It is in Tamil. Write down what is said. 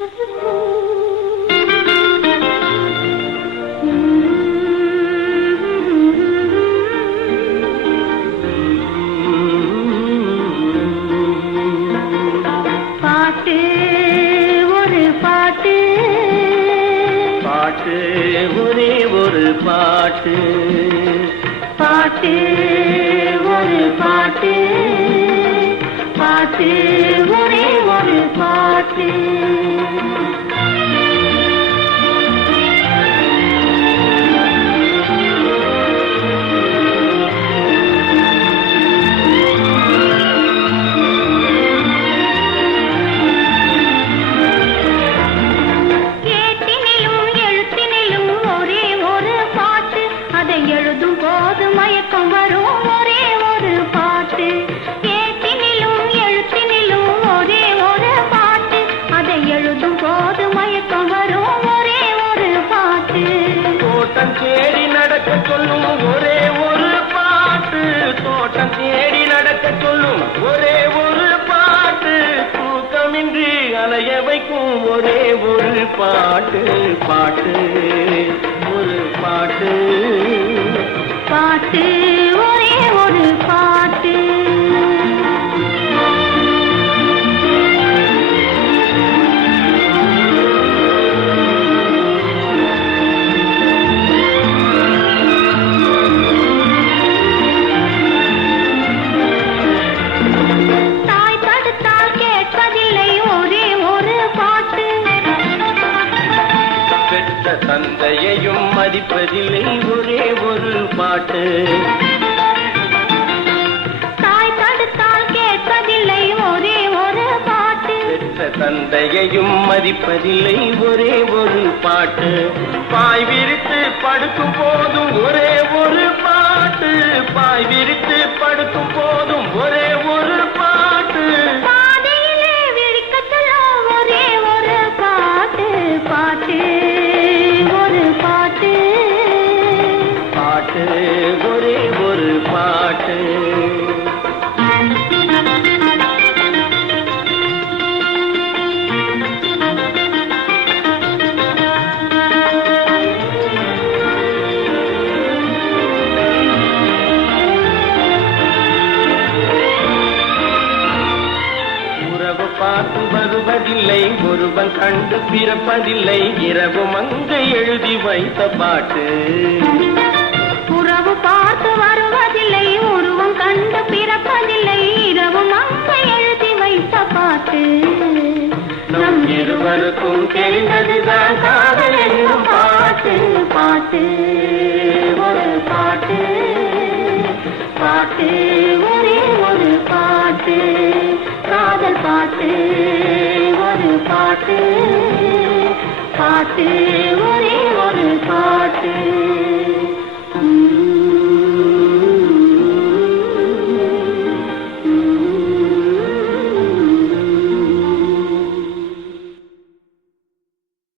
பாட்டு ஒரே ஒரு பாட்டு, பாட்டு ஒரு பாட்டு, பாட்டு ஒரே ஒரு பாட்டு. எழுதும் போது மயக்கம் வரும் ஒரே ஒரு பாட்டு, ஏட்டினிலும் எழுத்தினிலும் ஒரே ஒரு பாட்டு, அதை எழுதும் போது மயக்கம் வரும் ஒரே ஒரு பாட்டு. தோட்டம் தேடி நடக்க சொல்லும் ஒரே ஒரு பாட்டு, தோட்டம் தேடி நடக்க சொல்லும் ஒரே ஒரு பாட்டு, தூக்கமின்றி அலைய வைக்கும் ஒரே ஒரு பாட்டு, பாட்டு ஒரு பாட்டு, பாட்டு ஒரே ஒரு பாட்டு. தாய் தடுத்தால் கேட்பதில்லை ஒரே ஒரு பாட்டு, பெற்ற தந்தையையும் மதிப்பதில்லை ஒரே ஒரு பாட்டு, தாய் தடுத்தால் கேட்பதில்லை ஒரே ஒரு பாட்டு, பெற்ற தந்தையையும் மதிப்பதில்லை ஒரே ஒரு பாட்டு, பாய் விரித்து படுக்கும் போதும் ஒரே ஒரு பாட்டு, பாய் விரித்து படுக்கும் போதும் ஒரே ஒரு பாட்டு, பாதையிலே விழிக்க சொல்லும் ஒரே ஒரு பாட்டு, பாட்டு ஒரு பாட்டு, பாட்டு ஒரே ஒரு பாட்டு. உறவு பார்த்து வருவதில்லை ஒருவன் கண்டு பிறப்பதில்லை, இரவு மங்கை எழுதி வைத்த பாட்டு, உறவு பார்த்து வருவதில்லை உருவம் கண்டு பிறப்பதில்லை, இரவு மங்கை எழுதி வைத்த பாட்டு. நம் இருவருக்கும் தெரிந்ததுதான் காதல் என்னும் பாட்டு, பாட்டு ஒரு பாட்டு, பாட்டு ஒரே ஒரு பாட்டு, காதல் பாட்டு ஒரு பாட்டு, பாட்டு ஒரே ஒரு பாட்டு.